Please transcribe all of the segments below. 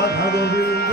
Radha Govinda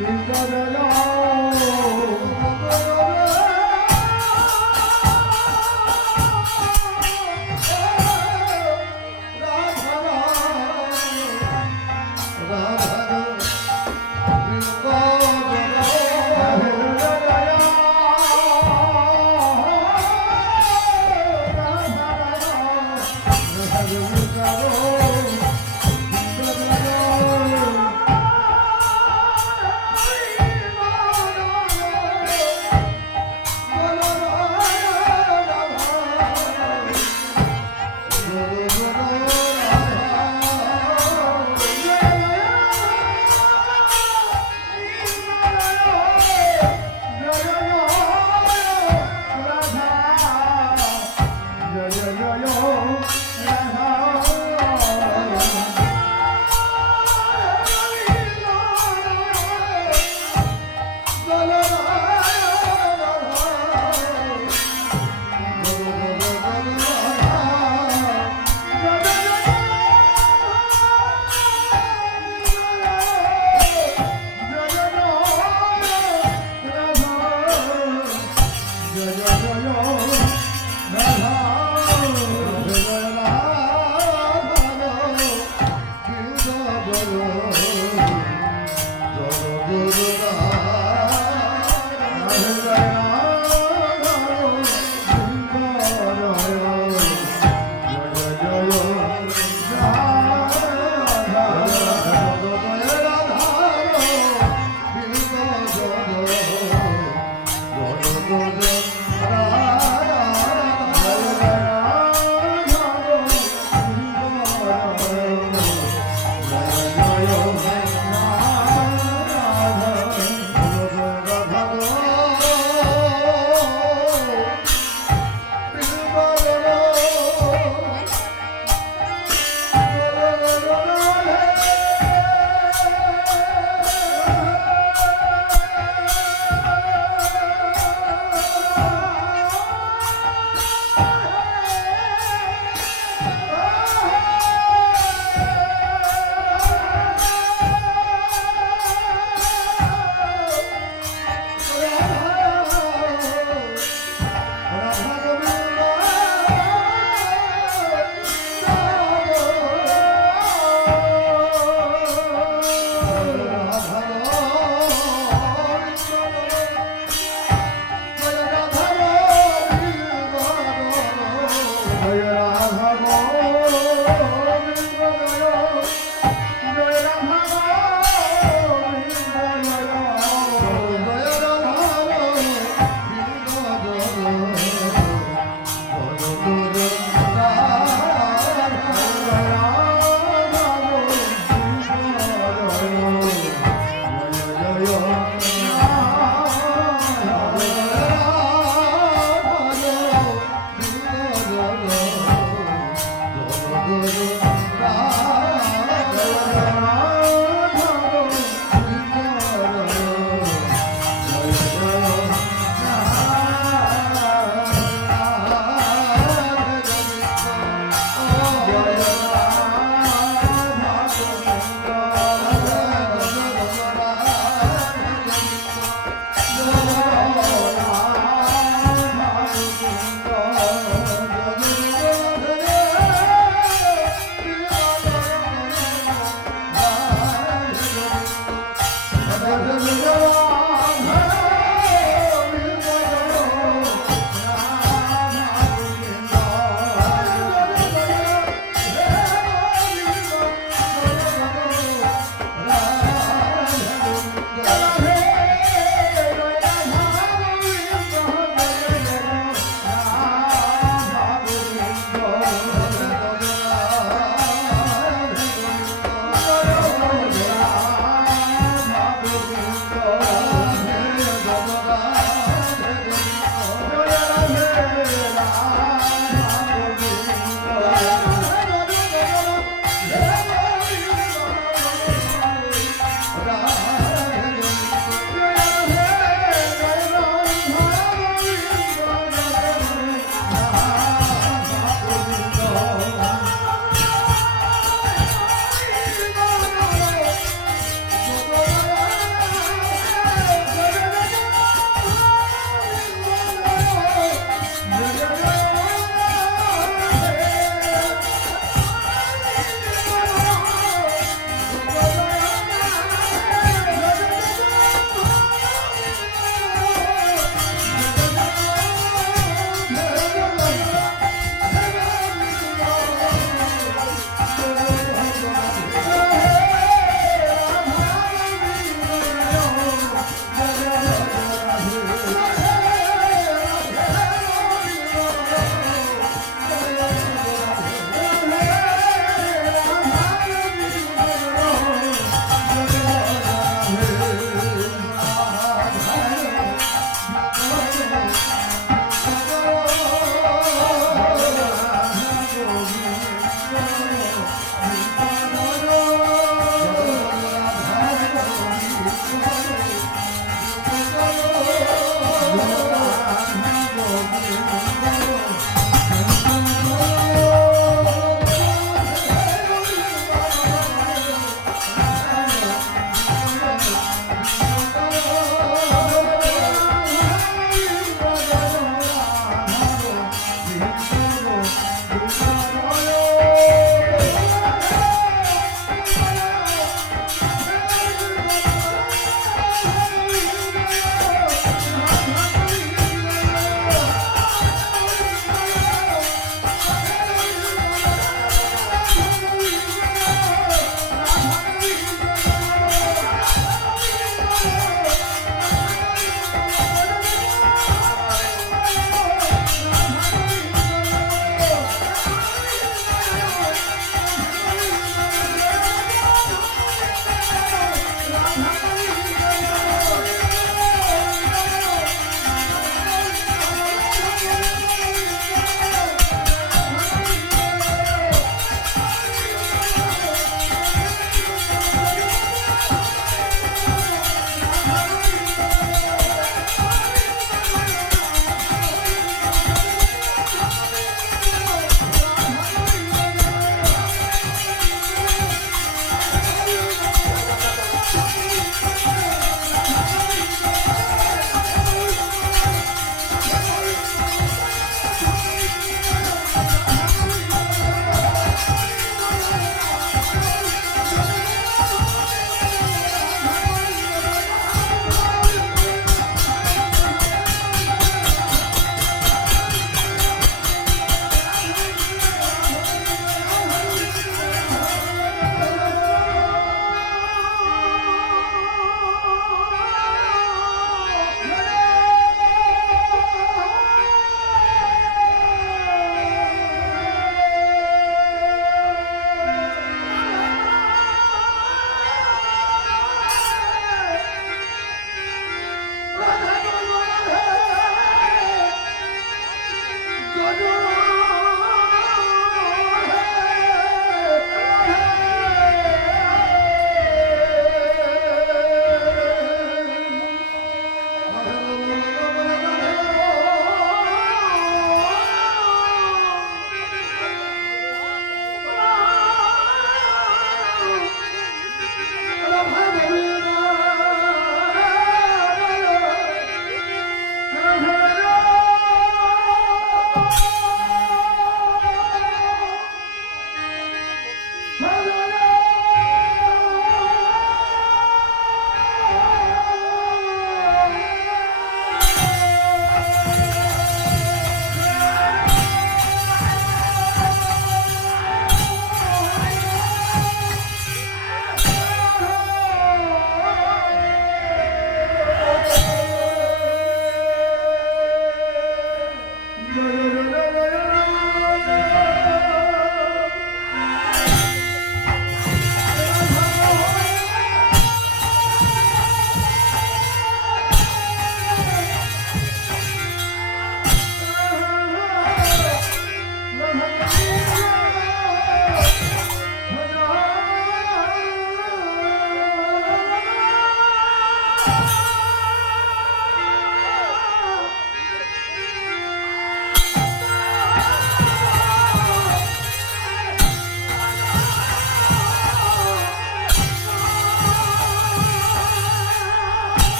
Brinda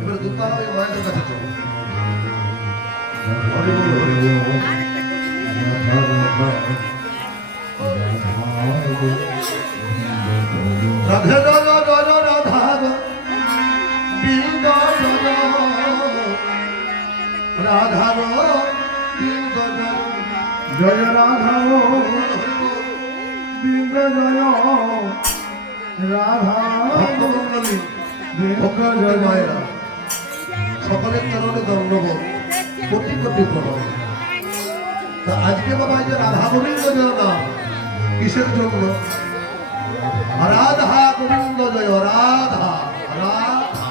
এবার দুতলা ওই মায়ের কাছে চলো। হরি বল হরি বল। রাধে জয় জয় রাধা বৃন্দ রাধা বৃন্দ জয় রাধা বৃন্দ জয় রাধা ভক্তমণ্ডলী ভক্তজয় মায়েরা সকলের চরণে দণ্ডবোধ কোটি কোটি প্রণাম। তা আজকে বাবা যে রাধা গোবিন্দ জয় নাম কিসের জন্য? রাধা গোবিন্দ জয় রাধা রাধা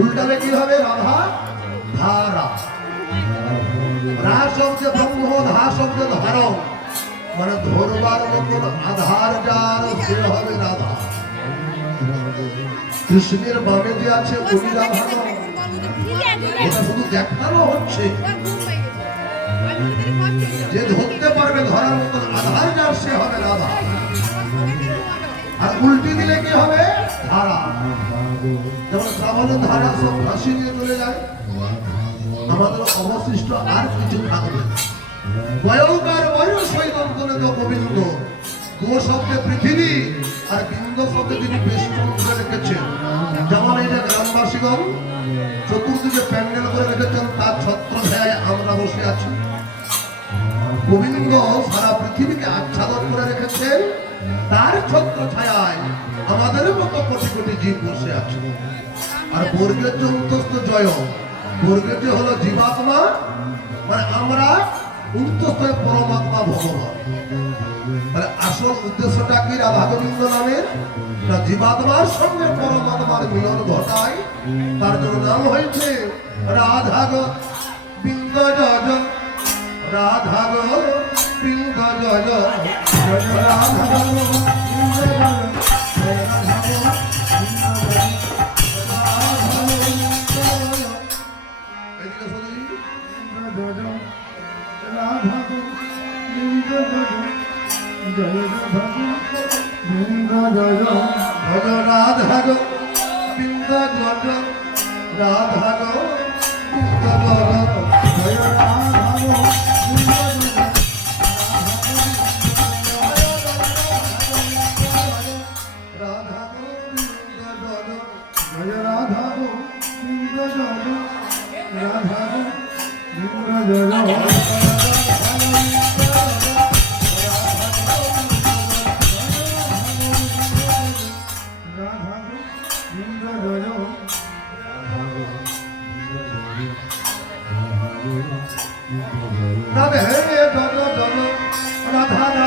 উল্টালে কি হবে? রাধা ধারা। রা শব্দে ব্রহ্ম, ধা শব্দে ধারণ, মানে ধরবার মতন আধার যার সে হবে রাধা। কৃষ্ণের বামে যে আছে ওই রাধা নয়, এটা শুধু দেখানো হচ্ছে। যে ধরতে পারবে ধরার মতন আধার যার সে হবে রাধা। আর উল্টি দিলে কি হবে? ধারা। যেমন শ্রাবণের ধারা সব ভাসি নিয়ে চলে যায়, আমাদের অবশিষ্ট আর কিছু থাকবে। বয়কার বয়স হইতন্তনে তো গোবিন্দ। গো শব্দে পৃথিবী আর বিন্দ শব্দে তিনি বেষ্টন করে রেখেছেন। যেমন এই যে গ্রামবাসীগণ চতুর্দিকে প্যান্ডেল করে রেখেছেন, তার ছত্রছায়ায় আমরা বসে আছি। গোবিন্দ সারা পৃথিবীকে আচ্ছাদন করে রেখেছেন, তার ছত্রছায়ায় আমাদের মতো কোটি কোটি জীব বসে আছে। আর বর্গের যে উন্তস্থ জয়, বর্গের যে হলো জীবাত্মা, মানে আমরা উন্তস্থ পরমাত্মা ভগবান। মানে আসল উদ্দেশ্যটা কি? রাধা গোবিন্দ নামের জীবাত্মার সঙ্গে পরমাত্মার মিলন ঘটায়, তার জন্য নাম হয়েছে রাধা গোবিন্দ জয় রাধা গোবিন্দ জয় জয় রাধা গোবিন্দ জয় রাধা গোবিন্দ জয় রাধা গোবিন্দ জয় রাধা রাধা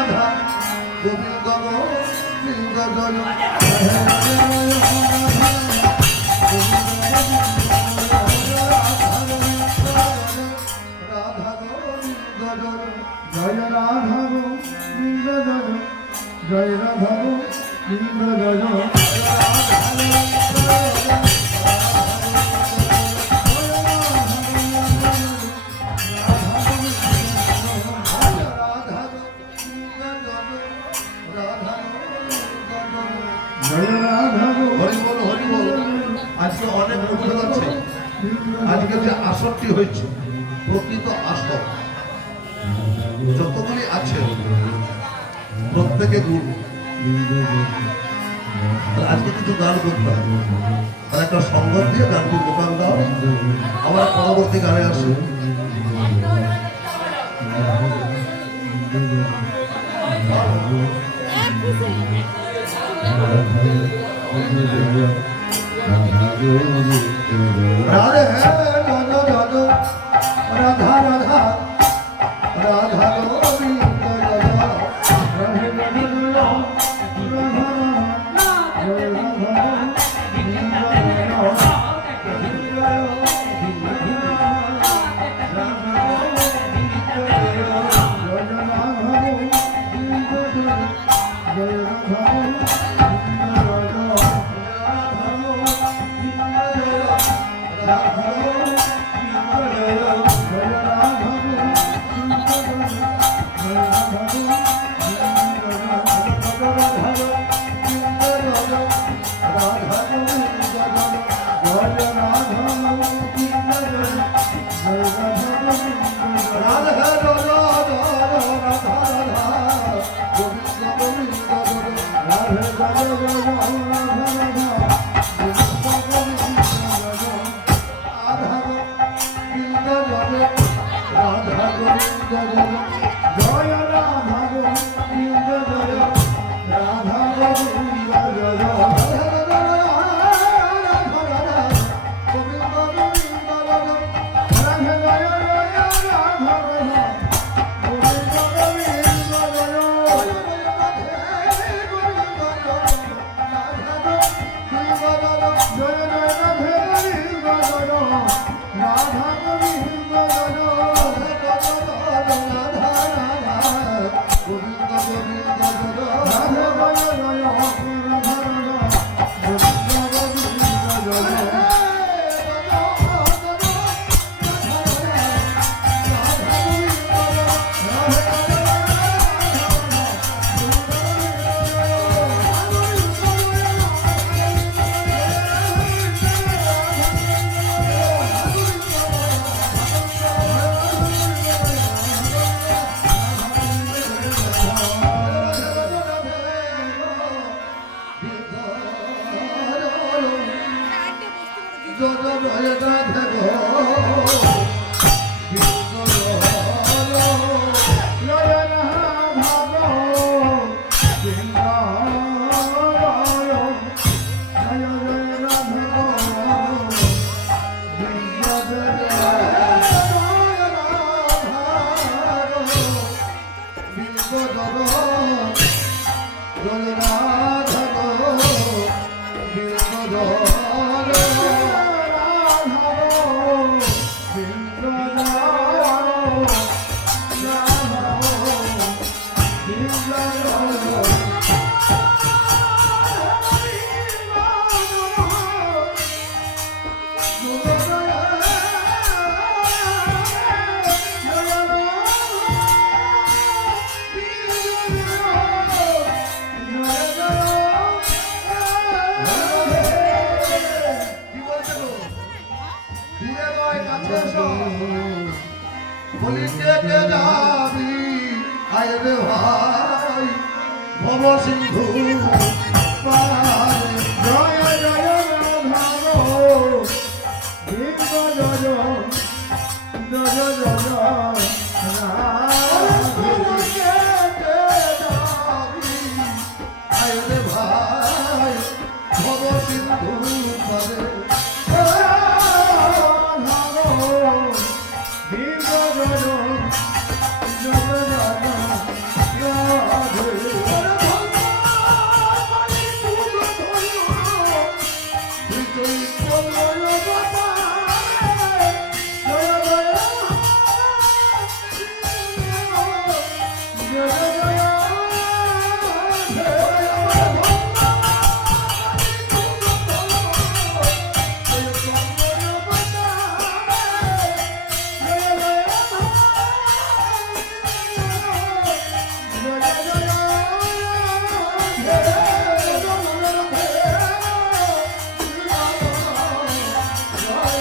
রাধা গোবিন্দ গোবিন্দ জয় রাধা গোবিন্দ জয় রাধা গোবিন্দ জয় রাধা গোবিন্দ জয় আজকে অনেক বোঝা যাচ্ছে আজকে যে আসরটি হয়েছে প্রকৃত আসর যতগুলি আছে প্রত্যেকে গুণ। আজকে কিছু গান করতে হবে, আর একটা সংগত দিয়ে গানটি দোকান দাও, আবার পরবর্তী গানে আসে। রাধে রাধা রাধা রাধা গোবিন্দ রাধা বলি কে কে যাবি আয় রে ভাই ভব সিন্ধু পারে জয় জয় রাধা ভীম জয় জয় জয়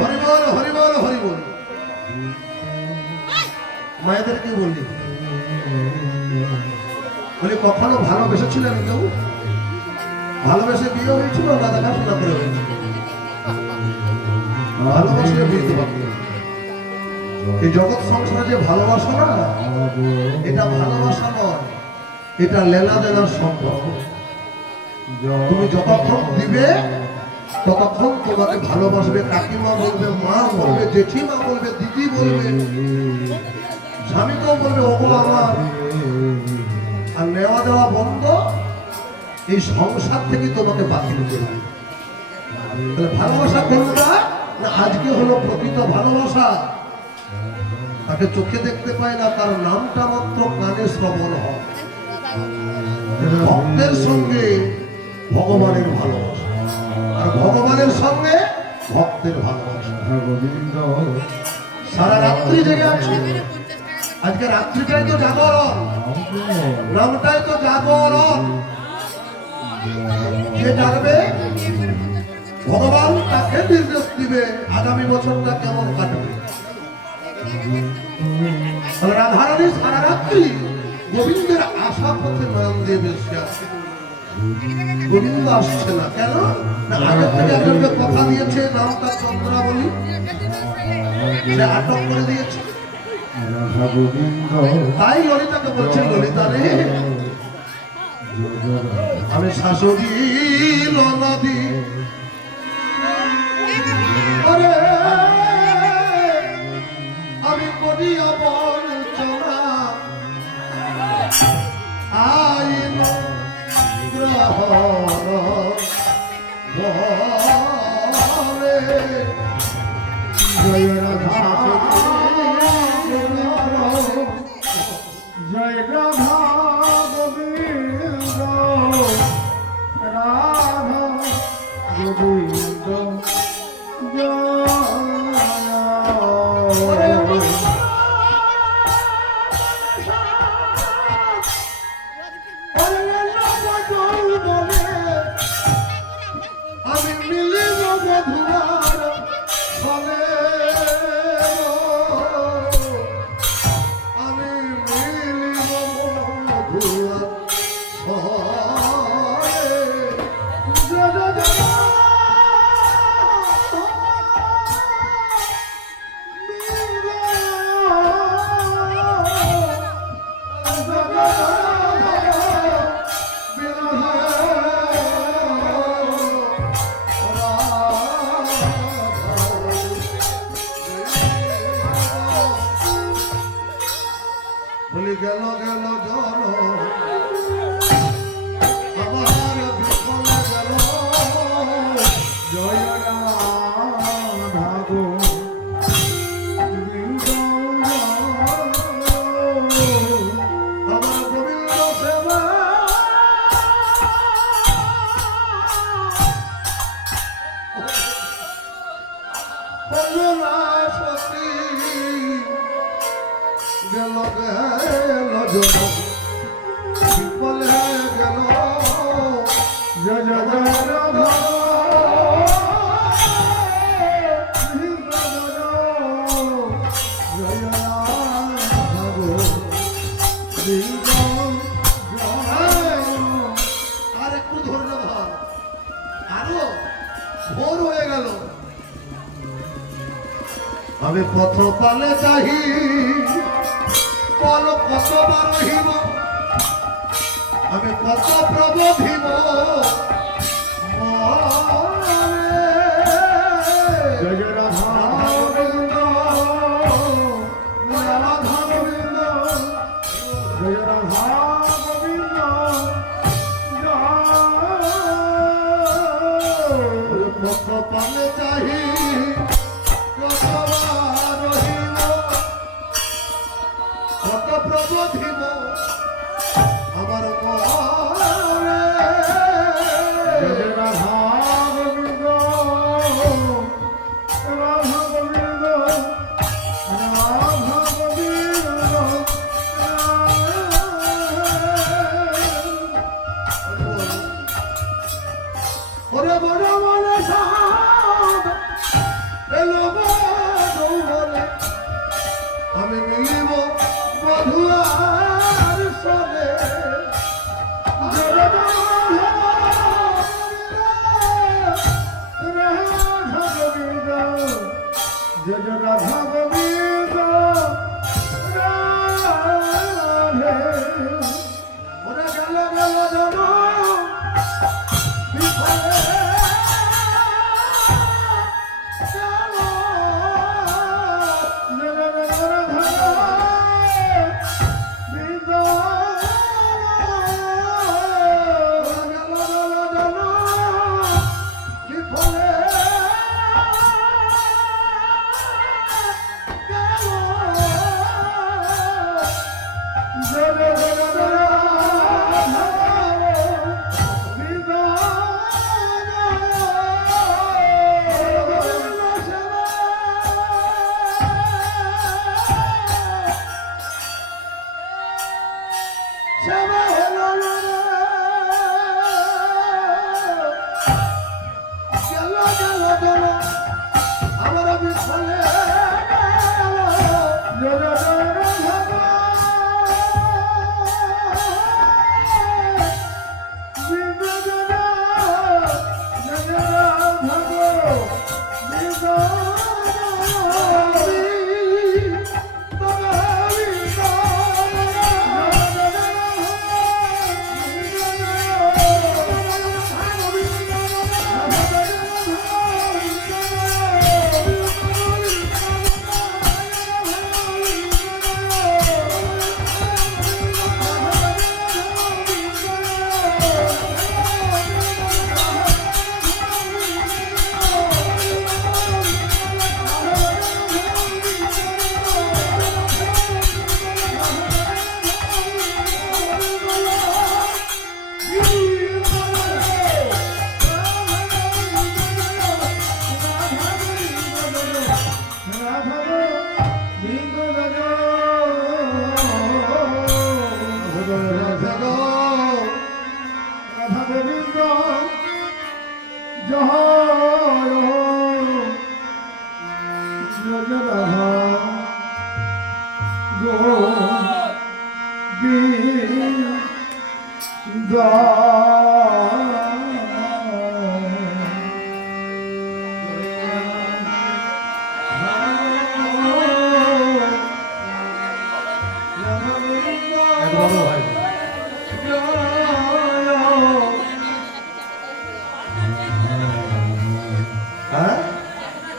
হরিবল হরিবল হরিবল। মায়েদেরকে বললি বলি কখনো ভালোবেসেছিলেন কেউ? ভালোবেসে বিয়ে হয়েছিল না দেখাশোনা করে হয়েছিল? ভালোবাসলে বিয়ে পারবে। এই জগৎ সংসারে যে ভালোবাসা না, এটা ভালোবাসা নয়, এটা লেনা দেনার সম্পর্ক। তুমি যতক্ষণ দিবে ততক্ষণ তোমাকে ভালোবাসবে। কাকিমা বলবে, মা বলবে, জেঠিমা বলবে, দিদি বলবে, স্বামীকেও বলবে ওগো আমার। আর নেওয়া দেওয়া বন্ধ, এই সংসার থেকে তোমাকে বাতিল করবে। তাহলে ভালোবাসা কোনটা না? আজকে হলো প্রকৃত ভালোবাসা। তাকে চোখে দেখতে পায় না, তার নামটা মাত্র কানে শ্রবণ হয়। ভক্তের সঙ্গে ভগবানের ভালোবাসা, আর ভগবানের সঙ্গে ভক্তের ভালোবাসা। সারা রাত্রি জেগে আছে। আজকে রাত্রিটাই তো জাগরণ, নামটাই তো জাগরণ। যে জাগবে ভগবান তাকে নির্দেশ দিবে আগামী বছরটা কেমন কাটবে। রাধারানী সারা রাত্রি গোবিন্দের আশা পথে নয়ন দিয়ে বেশি আছে। গোবিন্দ আসছে না কেন? না আগে থেকে একজনকে কথা দিয়েছে, নামটা চন্দ্রাবলী, সে আটক করে দিয়েছে। তাই ললিতাকে বলছে, ললিতা রে আমি শাশুড়ি নদী, আমি করি অবঞ্চনা, আইন গ্রহণ বলে। জয় রাধা জয় রাধা গোবিন্দ রাধা গোবিন্দ আমি মিলিব মধুরার ফলে গেল গেল জল আমার বিফলে গেল জয় রাধা গোবিন্দ আমার গোবিন্দ সেবা পঞ্জনা সতী গেল গেল জন বিফলে গেল জয় জয় রাধা জয় রাধা গোবিন্দ আর একটু ধৈর্য ধর আরো ভোর হয়ে গেল আমি পথ পালে যাহি কল কতবার রহিব আমি কত প্রবোধিব জয় জয় রাধা গোবিন্দ রাধা গোবিন্দ জয় রাধা গোবিন্দ পথ পালে যাহি কতবার রহিব কত প্রবোধিব আমার মনে জয় রাধা গোবিন্দ রাধা গোবিন্দ রাধা গোবিন্দ ওরে বড় মনে সাদ এলো বলে আমি মিলিব বধুয়ার সনে রাধা গোবিন্দ জয় রাধা গোবিন্দ রাধে ওরে গেল গেল জন বিফলে গেল। আমার বিফলে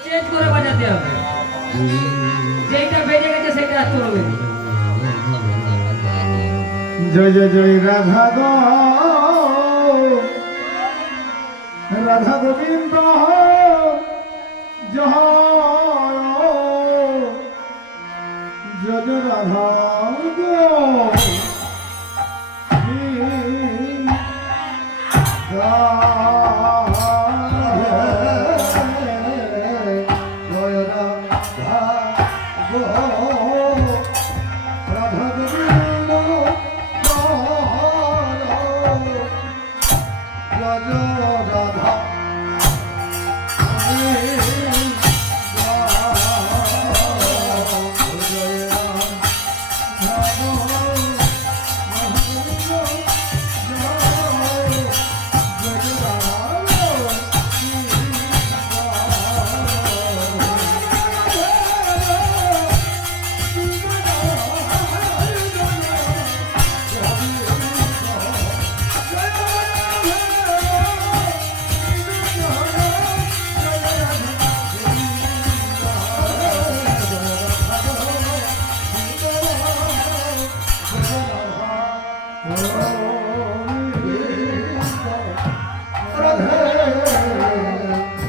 চেঞ্জ করে বাজাতে হবে, যেটা বেজে গেছে সেটা আসতে হবে। জয় জয় জয় রাধা গো রাধা গোবিন্দ জয় জয় জয় রাধা গো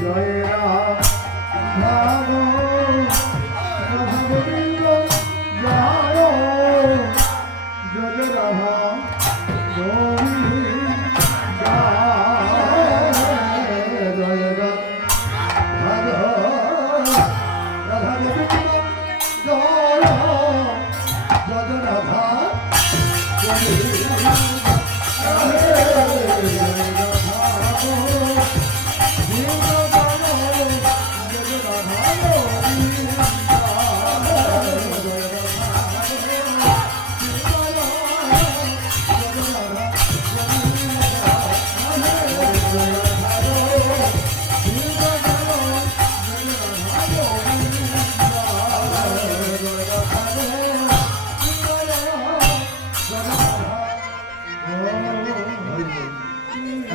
জয় রাধা গো রাধা গোবিন্দ জয় রাধা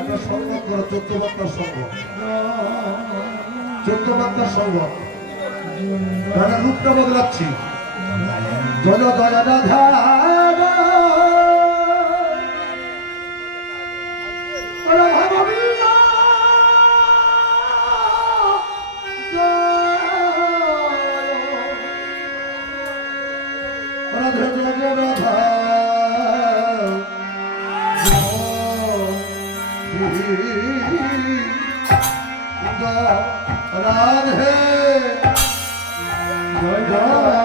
একটা সংঘ করো, 14 বার্তার সংঘ, 14 বার্তার সংঘ। রাধা রূপটা বদলাচ্ছি। জয় জয় রাধা রাধা গোবিন্দ রাধা জয় রাধা রাধে জয় জয়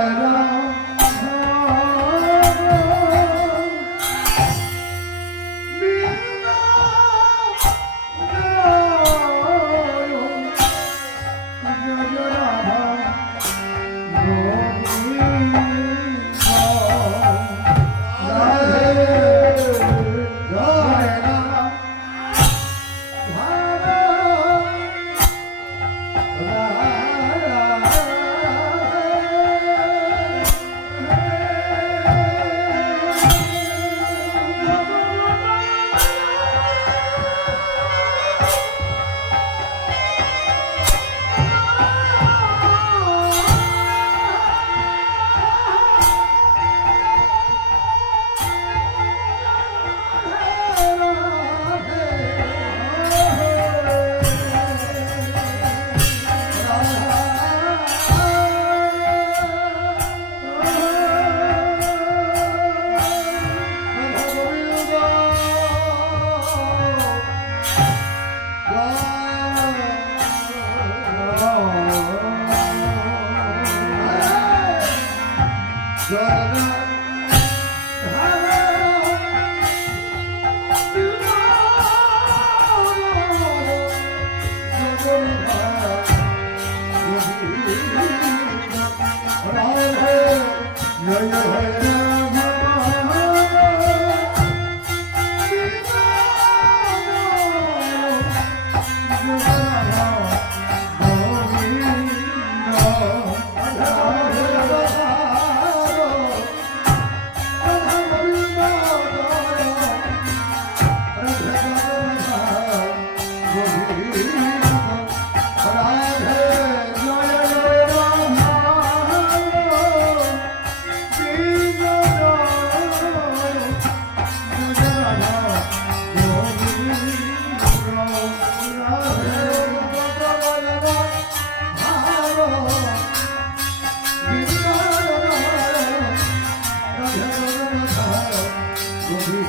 জয়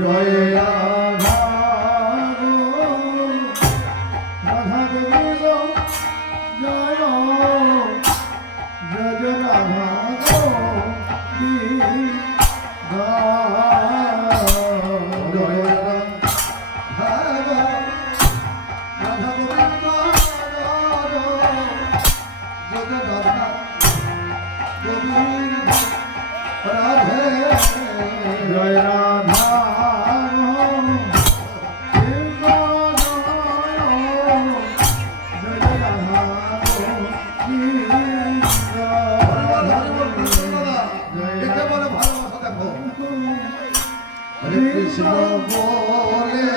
জয় রাধা গোবিন্দ জয় রাধা গোবিন্দ রাধে জয় জয় রাধা রাধা গোবিন্দ জয় জয় রাধা গোবিন্দ জয় জয় রাধা কৃষ্ণ বলে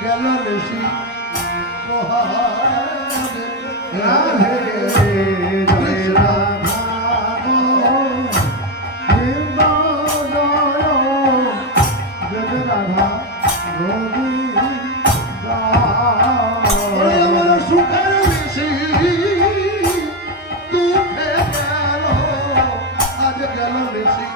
গেল ঋষি রাধে জয় রাধা গোবিন্দ জয় রাধা গোবিন্দ আমার সুখের ঋষি দুঃখে গেল আজ গেল ঋষি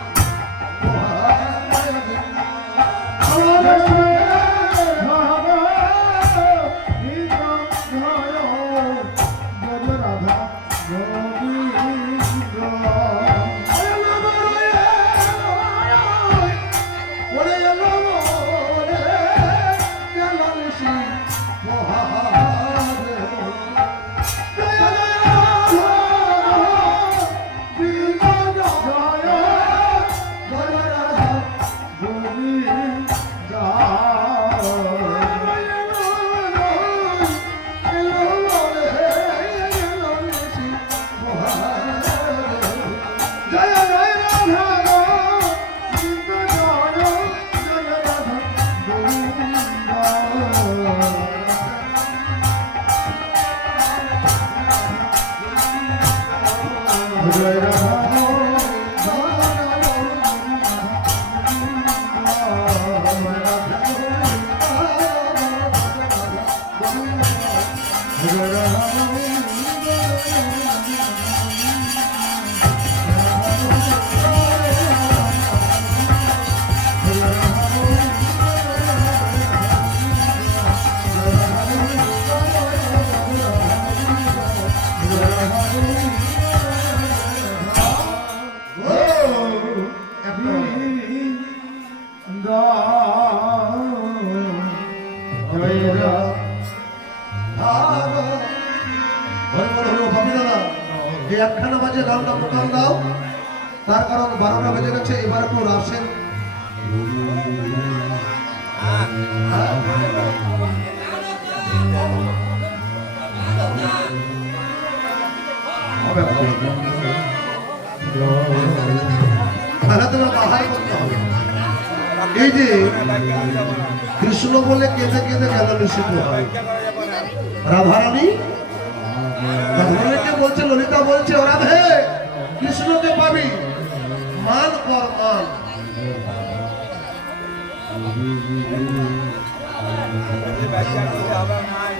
Jai Ram ধারা ঘরে বলে হলো ভাবি দাদা যে একখানা বাজে গানটা প্রকার দাও তার কারণ 12টা বেজে গেছে এবার একটু রাসের হবে তাহলে তোমার বাহার করতে হবে এই যে কৃষ্ণ বলে কেঁদে কেঁদে গেল নিষিদ্ধ হয় রাধারানী রাধারানীকে বলছে ললিতা বলছে ওরা হে কৃষ্ণকে পাবি মান কর মান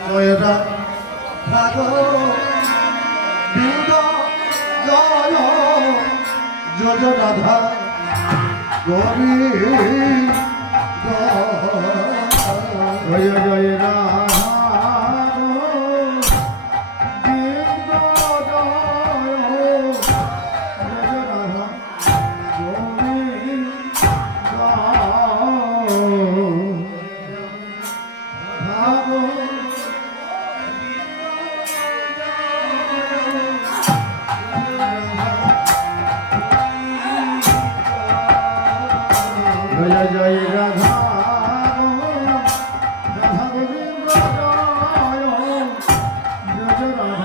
জয়রা রাধা বৃন্দ জয় জয় রাধা গোবিন্দ জয় জয় রাধা বৃন্দ জয় জয় রাধা গোবিন্দ জয় জয় রাধা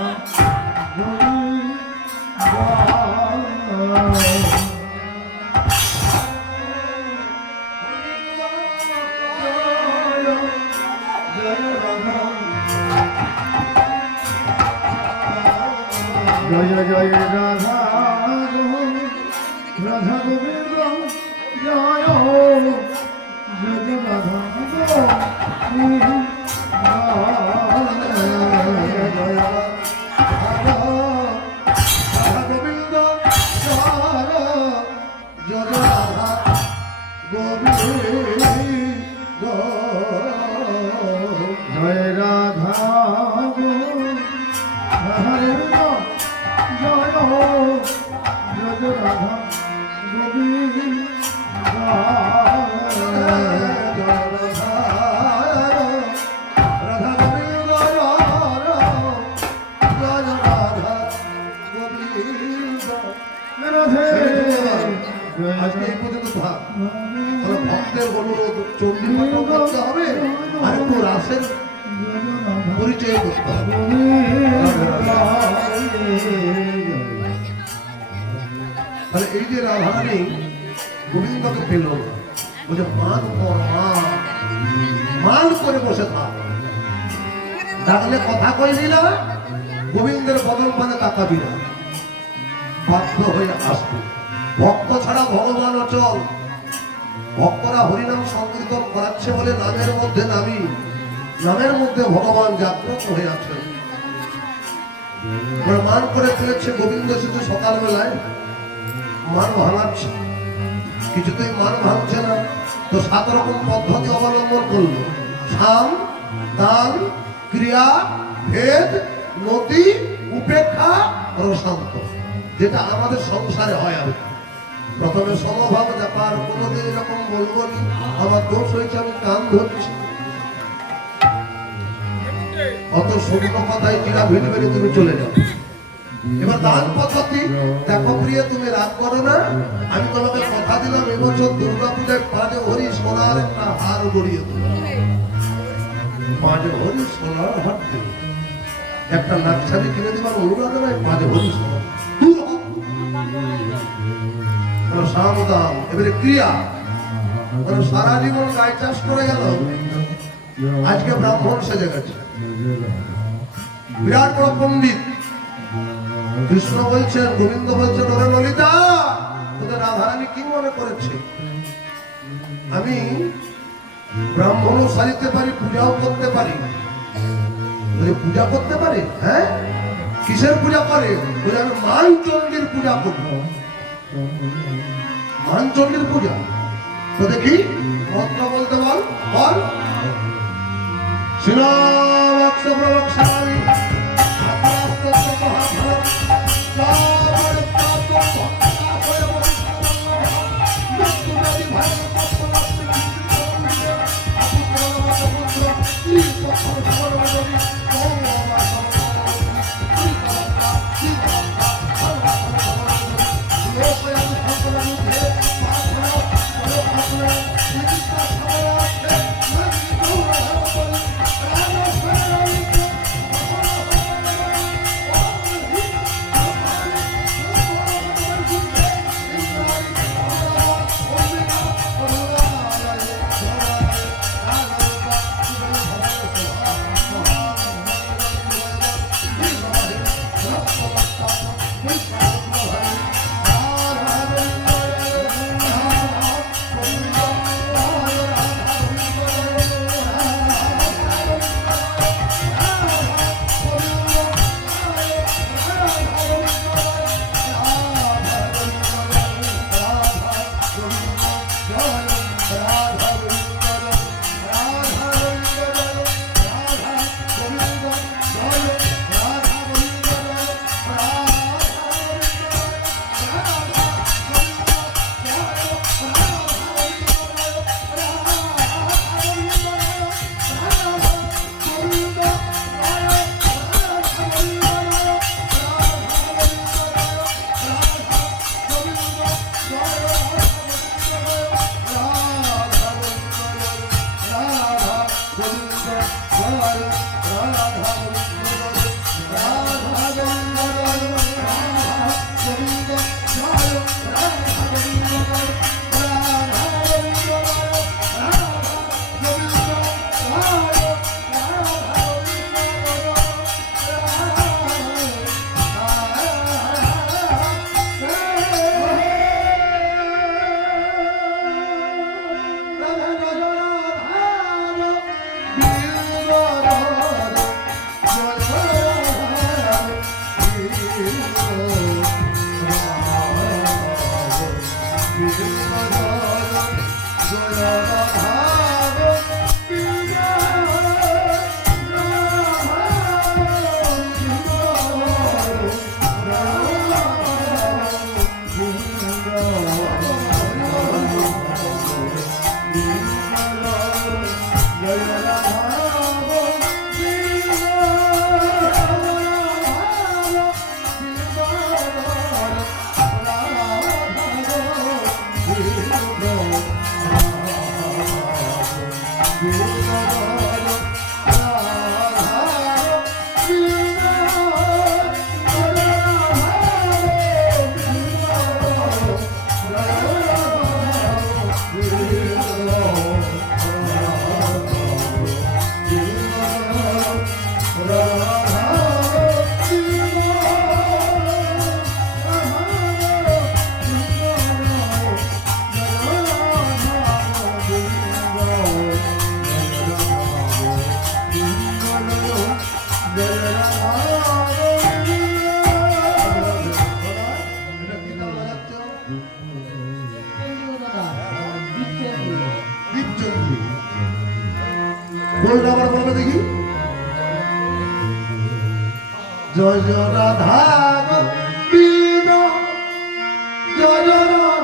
রাধা গোবিন্দ জয় জয় রাধা জয় জয় রাধা রাধা গোবিন্দ জয় জয় রাধা গোবিন্দ জয় রাধা গোবিন্দ জয় রাধা রাধা জয় জয় রাধা আজকে এই পর্যন্ত থাক তাহলে ভক্তের অনুরোধ চণ্ডী পাঠও করতে হবে আর একটু রাসের পরিচয় করতে হবে তাহলে এই যে রাধারানী গোবিন্দকে পেল বলছে মান কর মান করে বসে থাক ডাকলে কথা কইবি না গোবিন্দের বদল মানে তাকাবি না বাধ্য হয়ে আসবে ভক্ত ছাড়া ভগবান অচল ভক্তরা হরিনাম সংকীর্তন করাচ্ছে বলে নামের মধ্যে নামি নামের মধ্যে ভগবান জাগ্রত হয়ে আছেন মান করে ফেলেছে গোবিন্দ শুধু সকালবেলায় মান ভাঙাচ্ছে কিছুতেই মান ভাঙছে না তো 7 রকম পদ্ধতি অবলম্বন করলো সাম দান ক্রিয়া ভেদ নতি উপেক্ষা রসান্ত যেটা আমাদের সংসারে হয় আর প্রথমে সমভাব ব্যাপার কোনোদিন এরকম বলবো নি আমার দোষ হয়েছে আমি কান ধরছি অত শুকনো কথায় চিরা ভিড় বেড়ে তুমি চলে যাও এবার দান পদ্ধতি দেখো প্রিয় তুমি রাগ করো না আমি তোমাকে কথা দিলাম এবছর দুর্গা পূজায় 5 ভরি সোনার একটা হার গড়িয়ে দেবো 5 ভরি সোনার হার দেবো একটা নাকছানি কিনে দেবার অনুরোধ নয় 5 ভরি সোনার সামদান এবারে ক্রিয়া সারা জীবন গায়ে চাষ করে গেল আজকে ব্রাহ্মণ সেজে গেছে বিরাট বড় পণ্ডিত কৃষ্ণ বলছেন গোবিন্দ বলছেন ওরে ললিতা তোদের রাধারানী কি মনে করেছে আমি ব্রাহ্মণও সারিতে পারি পূজাও করতে পারি পূজা করতে পারি হ্যাঁ কিসের পূজা করে আমি মান চণ্ডীর পূজা করবো মান চণ্ডীর পূজা তো দেখি মন্ত্র বলতে বল বল শিলাবক্ষ প্রবক্ষ্যামি এটা কি তাল বাজাচ্ছ? কেন্দ্রীয় দাদা বিচ্ছেদ দীপচন্দ্রী। বলটা আবার বলবে দেখি। জয় জয় রাধা গোবিন্দ, জয় জয় রাধা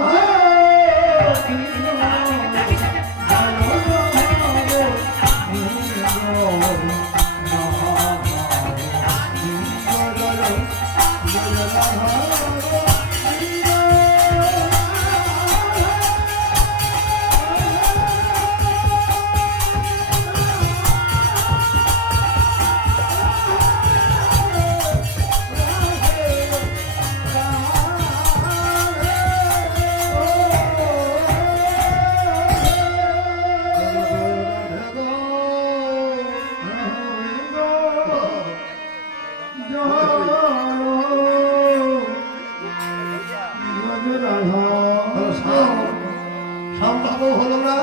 সম্ভাবও হলো না,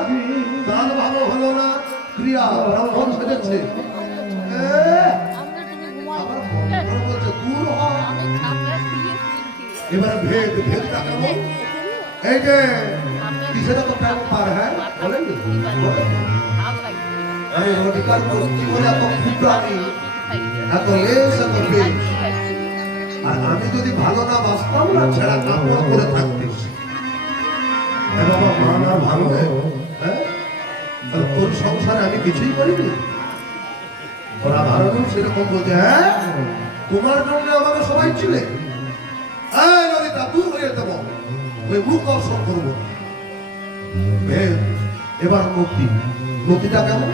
দান ভাবও হলো না, ক্রিয়া ব্রাহ্মণ সেজেছে। আমার মন বলছে দূর হ। এবারে ভেদটা কেমন? এই যে কিসের তো প্রেম পার, হ্যাঁ বলেন আমি অধিকার করছি বলে এত ক্ষুদ্র, আমি এত লেস, এত বেশ। আর আমি যদি ভালো না বাঁচতাম না, ছেঁড়া কাপড় করে থাকতিস। বাবা মান আর ভাঙবে, হ্যাঁ? আর তোর সংসারে আমি কিছুই করিনি। ওরা ভালো সেরকম বলছে, হ্যাঁ তোমার জন্য আমাকে সবাই ছিলে। এই নদীটা দূর হয়ে দেবো, ওই মুখ দর্শন করবো। এবার মুক্তি, মুক্তিটা কেমন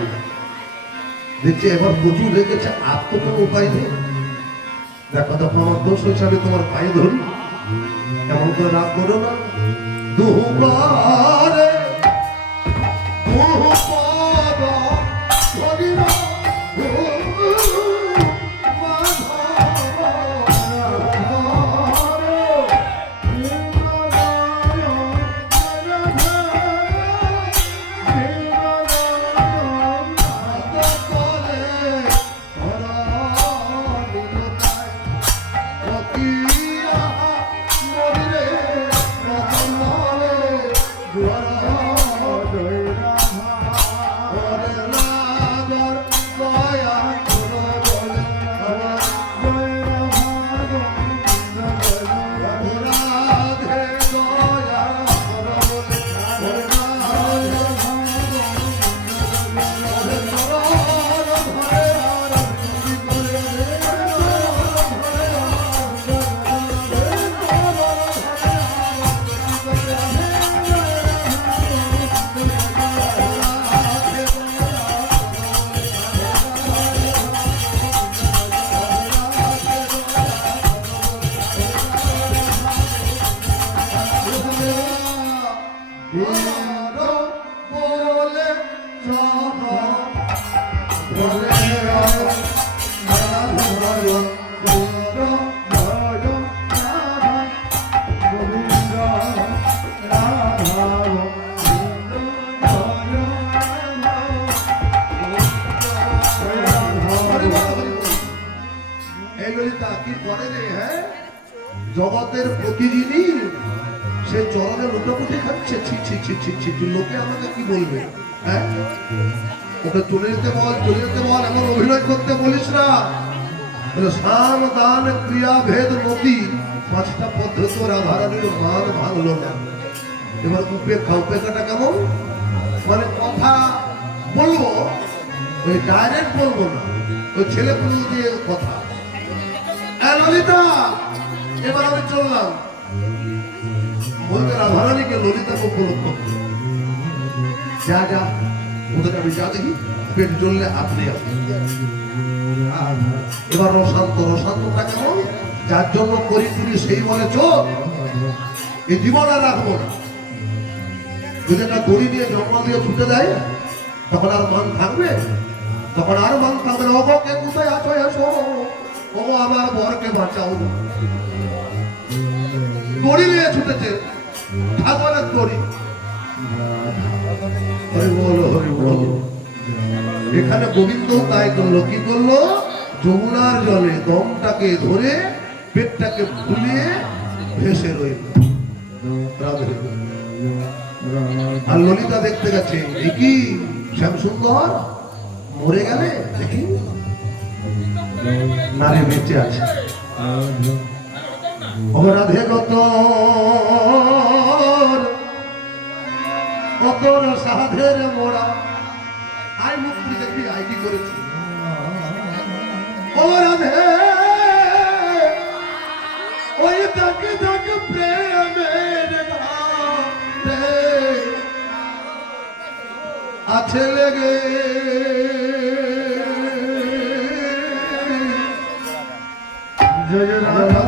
দেখছি? এবার প্রচুর লেগেছে, আর তো কোনো উপায় নেই। দেখো দেখো আমার দোষ হিসাবে তোমার পায়ে ধরি, এমন করে রাগ করো না। দুবারে দুপদ ধরিল What? এই ললিতা কি করে রে? হ্যাঁ, জগতের প্রতিদিনই সে চরণে লুটোপুটি খাচ্ছে। ছি ছি ছি ছি ছি ছি, লোকে আমাকে কি বলবে? হ্যাঁ, ওকে চলে যেতে বল, চলে যেতে বল, এমন অভিনয় করতে বলিস না। সাম দান ক্রিয়া ভেদ মতি, পাঁচটা পদ্ধতি রাধারানীর মান ভাঙলো না। এবার উপেক্ষা, উপেক্ষাটা কেমন? মানে কথা বলবো, ওই ডাইরেক্ট বলবো না, ওই ছেলে পুরো দিয়ে কথা। ললিতা, এবার আমি চললাম। বলতে রাধারানীকে ললিতাকে উপলক্ষ, যা যা ওদের আমি যা দেখি, পেট জ্বললে আপনি আসুন। এবার রসান্ত, রসান্তটা কেমন? যার জন্য করি তিনি সেই বলে চোখ, এই জীবন আর রাখবো না। যদি একটা দড়ি দিয়ে জঙ্গল দিয়ে ছুটে দেয়, তখন আর মান থাকবে? তখন আর মান থাকবে না। ওগো কে কোথায় আছো, এসো, ওগো আমার বরকে বাঁচাও। দড়ি নিয়ে ছুটেছে, ঠাকুরের দড়ি। হরি বল, হরি বল। এখানে গোবিন্দ তাই করলো, কি করলো? যমুনার জলে দমটাকে ধরে পেটটাকে ফুলিয়ে ভেসে রইল। আর ললিতা দেখতে গেছে, এই কি শ্যাম সুন্দর মরে গেলে? দেখি নারী বেঁচে আছে। রাধে কত কতর সাধের মোড়া, আই মুক্তি দেখবি আইডি করেছি। ও রাধে ওই তাকে তাকে প্রেমের ঘাটে আছে লেগে, জয় রাধা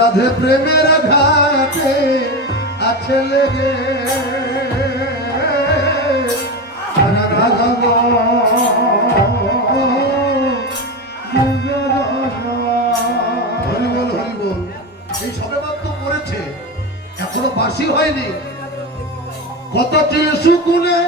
রাধে প্রেমের ঘাটে আছে লেগে, হরিবল হরিবল। এই সবে মাত্র করেছে, এখনো বাসি হয়নি। কত চিল সুকুনে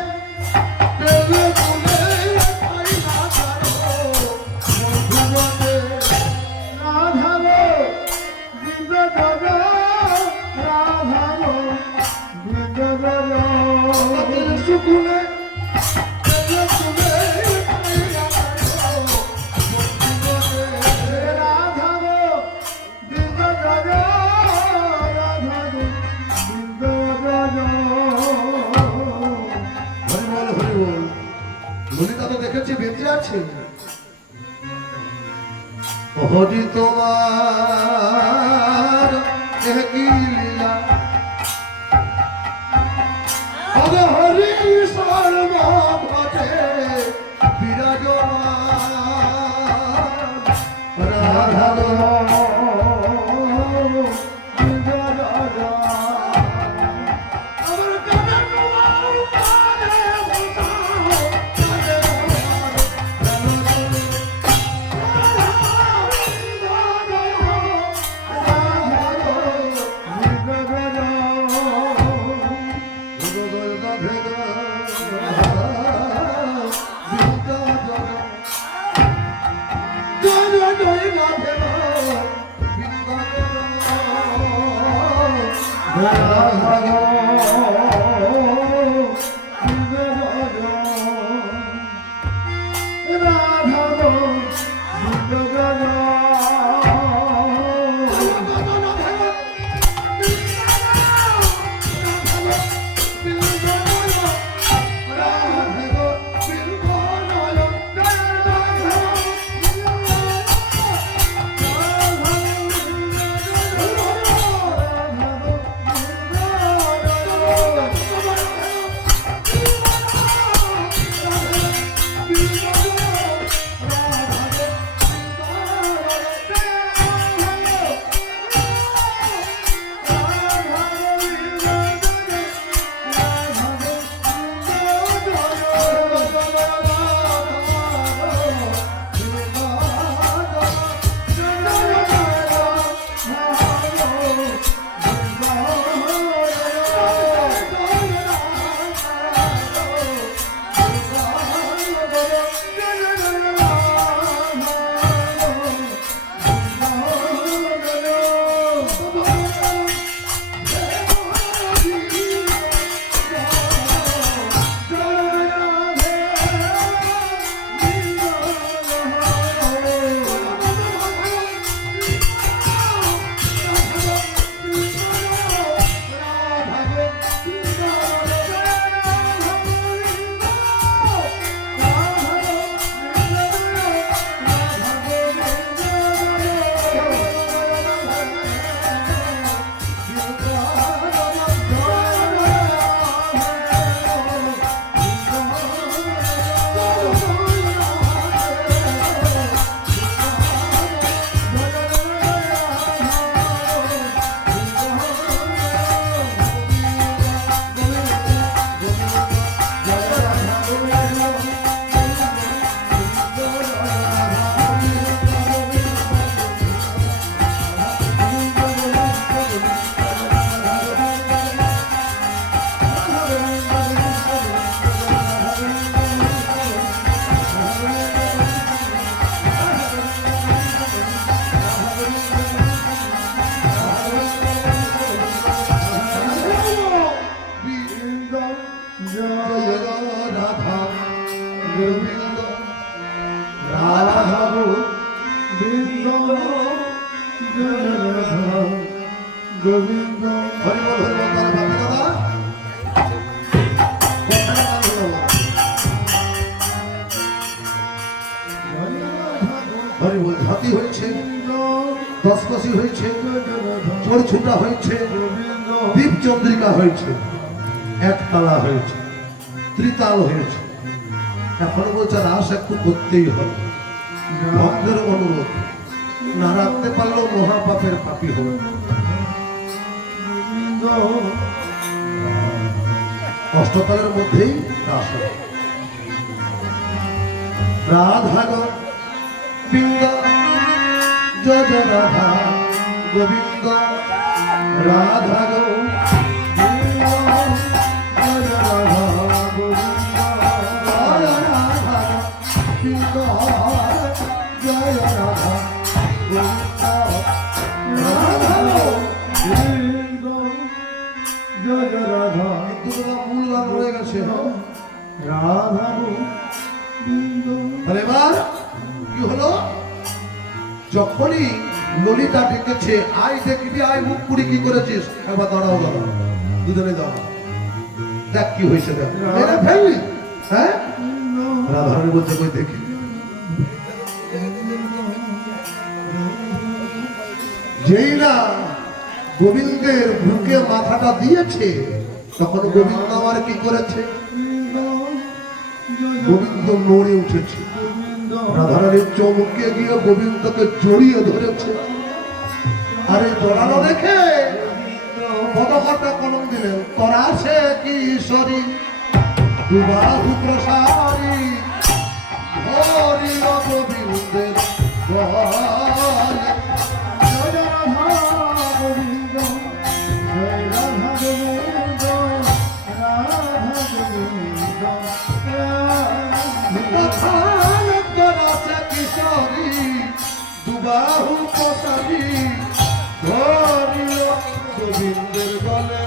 ললিতা তো দেখেছি বেঁচে আছে। হরি তোমার একই লীলা, হরি সর্বভটে বিরাজমান, রাধা গোবিন্দ হরি বল তারা বাপি দাদা কোথায় বাঁধলো? হরি বল হাতি হয়েছে, দশকশি হয়েছে, চড়ছুটা হয়েছে, দীপচন্দ্রিকা হয়েছে, একতলা হয়েছে, ত্রিতাল হয়েছে। এখন বলছে রাস একটু করতেই হবে। ভক্তের অনুরোধ, না রাখতে পারলেও মহাপাপের পাপী হল। অষ্টকালের মধ্যেই রাস হবে। রাধা গোবিন্দ জয় জয় রাধা গোবিন্দ, রাধা গোবিন্দ জয় জয় রাধা গোবিন্দ, রাধা গোবিন্দ জয় জয় রাধা গোবিন্দ, রাধা গোবিন্দ জয় জয় রাধা। কিন্তু তোমার মূল গান রয়ে গেছে। রাধা গোবিন্দ তাহলে এবার কি হলো? যখনই ললিতা ডেকেছে, আই দেখবি, আই মুখ পুরি কি করেছিস, একবার দাঁড়াও দাঁড়াও, দুজনে দাঁড়াও, দেখ কি হয়েছে, দেখ মেরে ফেললি। হ্যাঁ, রাধারানী বলছে কই দেখি। যেই না গোবিন্দের বুকে মাথাটা দিয়েছে, তখন গোবিন্দ আমার কি করেছে? গোবিন্দ নড়ে উঠেছে। রাধারানীর চমকে গিয়ে গোবিন্দকে জড়িয়ে ধরেছে। আরে জড়ানো দেখে পদকটা কলম দিলেন, করা সে কি ঈশ্বরী দুবাহু প্রসারী, হরিল গোবিন্দের গলে। জয় রাধা গোবিন্দ জয় রাধা গোবিন্দ রাধা গোবিন্দ তখন করা সে কিশোরী দুবাহু প্রসারী, হরিল গোবিন্দের গলে।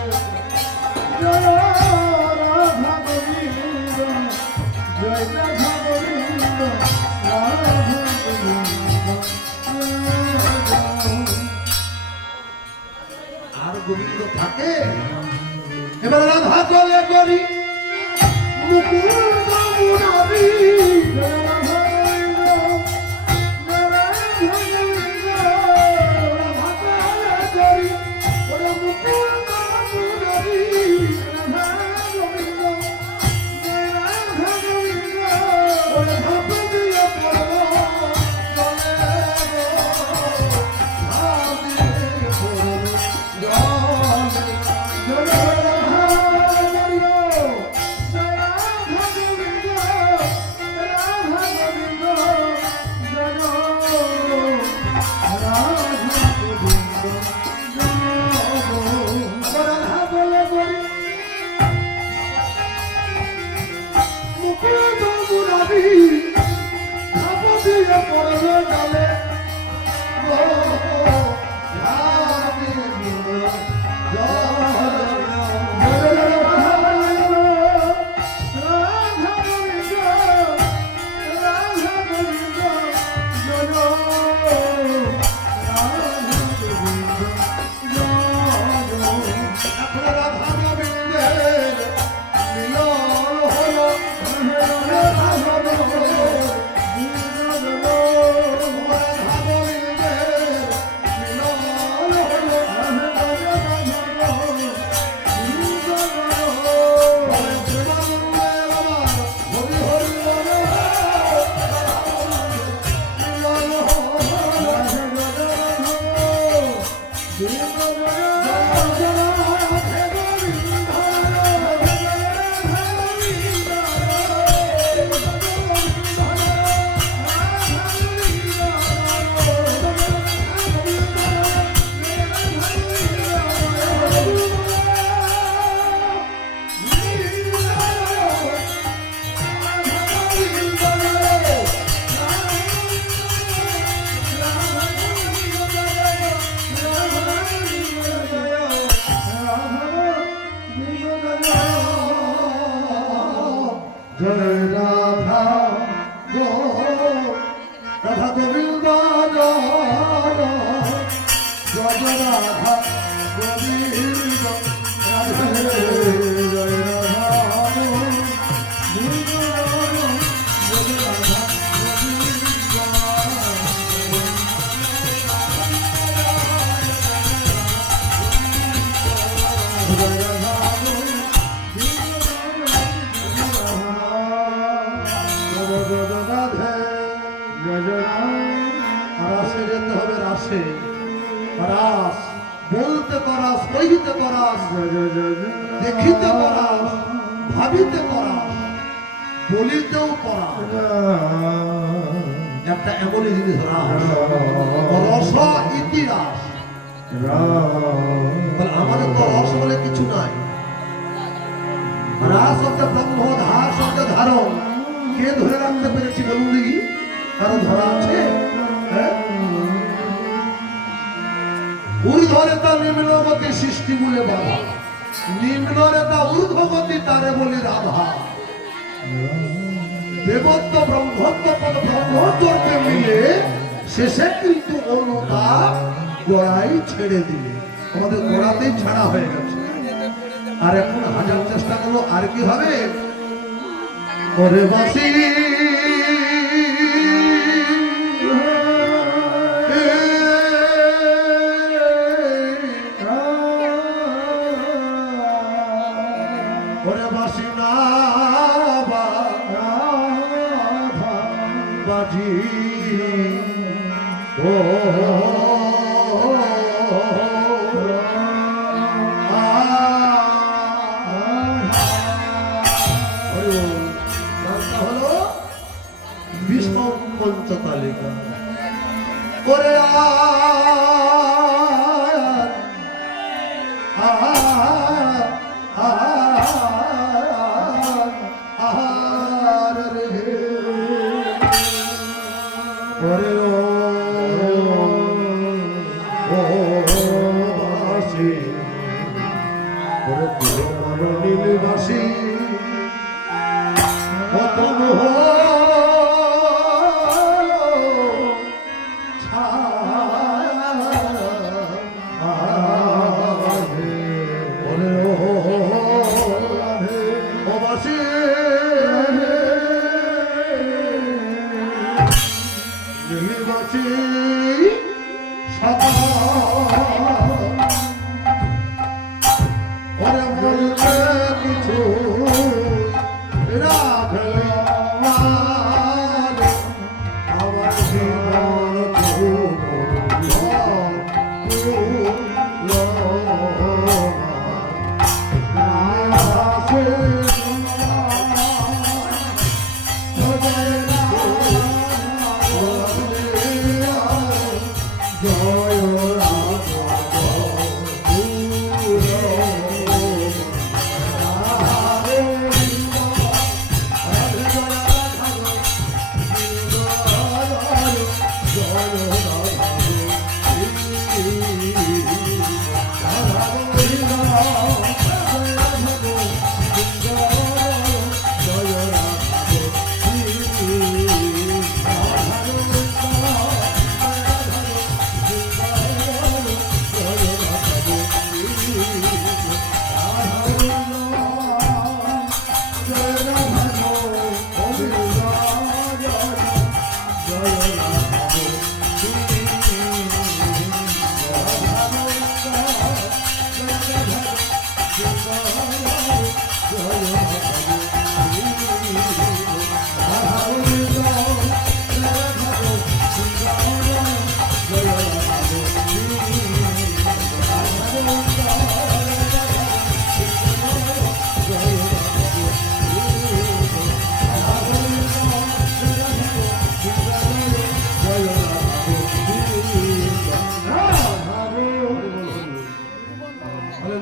জয় রাধা গোবিন্দ জয় রাধা গোবিন্দ রাধা গোবিন্দ। আর গোবিন্দ থাকে। এবার রাধা চলে করি মুকুন্দ মুরারি, জয় রাম রাসে যেতে হবে রাসে রাস বলতে করাস কইতে করাস জয় জয় জয় জয় দেখিতে করাস ভাবিতে করাস বলিতেও করাস একটা এমনই জিনিস রাস রস ইতিহাস তাহলে আমাদের তো রস বলে কিছু নাই রাস শব্দ ব্রহ্ম ধার শব্দ ধারণ কে ধরে রাখতে পেরেছি বলুন দেখি কারো ধরা আছে হ্যাঁ? ঊর্ধ্বরে তা নিম্নগতি সৃষ্টি বলে বাধা নিম্নরে তা ঊর্ধ্বগতি তারে বলি রাধা দেবত্ব ব্রহ্মত্ব পদ ব্রহ্মচর্যে মিলে শেষে কিন্তু অনুতাপ গোড়াই ছেড়ে দিলে আমাদের গোড়াতেই ছাড়া হয়ে গেছে আর এখন হাজার চেষ্টা করলো আর কি হবে ওরে বাসি ওরে বাসি না বাজি ও বিষম পঞ্চতালিকা করে নীলবাসী কত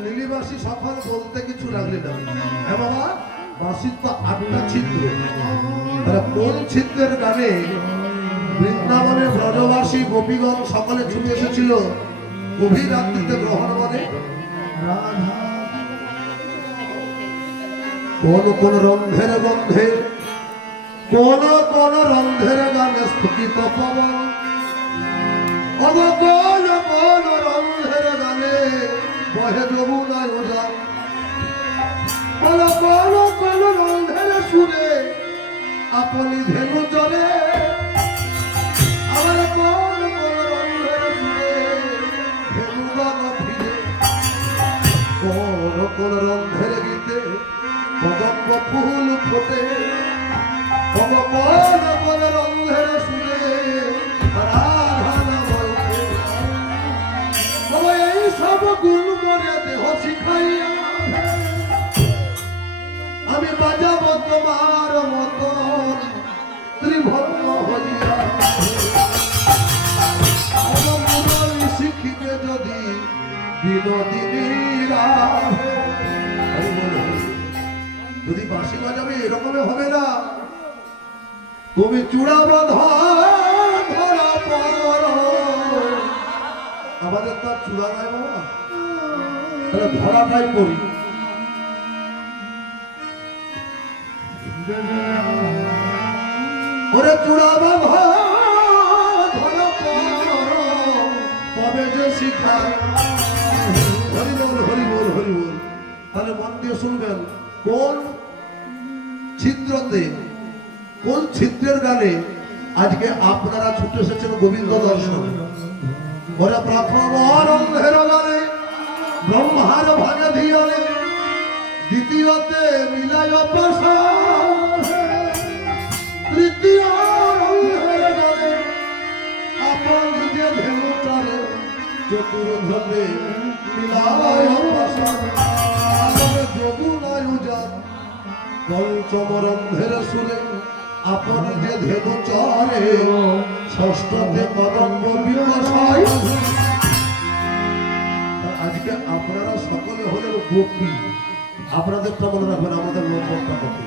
নীলিবাসী সফল বলতে কিছু লাগলে না হ্যাঁ বাবা বাসির তো 8টা ছিদ্র তারা কোন ছিদ্রের গানে বৃন্দাবনে ব্রজবাসী গোপীগণ সকলে ছুটে এসেছিল গভীর রাত্রিতে গ্রহণ মানে কোন কোন রন্ধের গন্ধে কোন কোন রন্ধের গানে স্থিত পবন কোন কোন রন্ধের গানে বহে যমুনায় ওঝা কোন কোন কোন রন্ধের সুরে আপনি ধেনু চলে আবার কোন কোন রন্ধের সুরে ধেনু গান ফিরে কোন কোন রন্ধের গীতে কদম্ব ফুল ফোটে কোন কোন কোন রন্ধের সুরে বিনোদিনী রাধে। হরি বল, হরি বল। যদি বাঁশি বাজাবে এরকমই হবে না, তুমি চূড়া বাঁধা ধরা পড়ো। আমাদের তো আর চূড়া নাই বাবা, তাহলে ধরাটাই করি। ওরে চূড়া বাঁধা ধরা পড়ো, তবে যে শিখায়। হরি বল, হরি বল, হরি বল। তাহলে মন দিয়ে শুনবেন, কোন ছিদ্রতে, কোন ছিদ্রের গানে আজকে আপনারা ছুটে এসেছেন গোবিন্দ দর্শন। ওরা প্রথম অরন্ধের গানে ব্রহ্মার ভাগে ধিয়লে, দ্বিতীয়তে মিলায় পাশা, তৃতীয় অরন্ধের গানে আপন নিজে ধেনুটারে, চতুর্থতে মিলায় পাশা, যদুনায় উজান, পঞ্চম রন্ধের সুরে আপন যে ধেনু চরে, ষষ্ঠতে কদম্ব বিকশায়। আজকে আপনারা সকলে হলেন গোপী, আপনাদেরটা মনে রাখবেন, আমাদের নম্বরটা কত।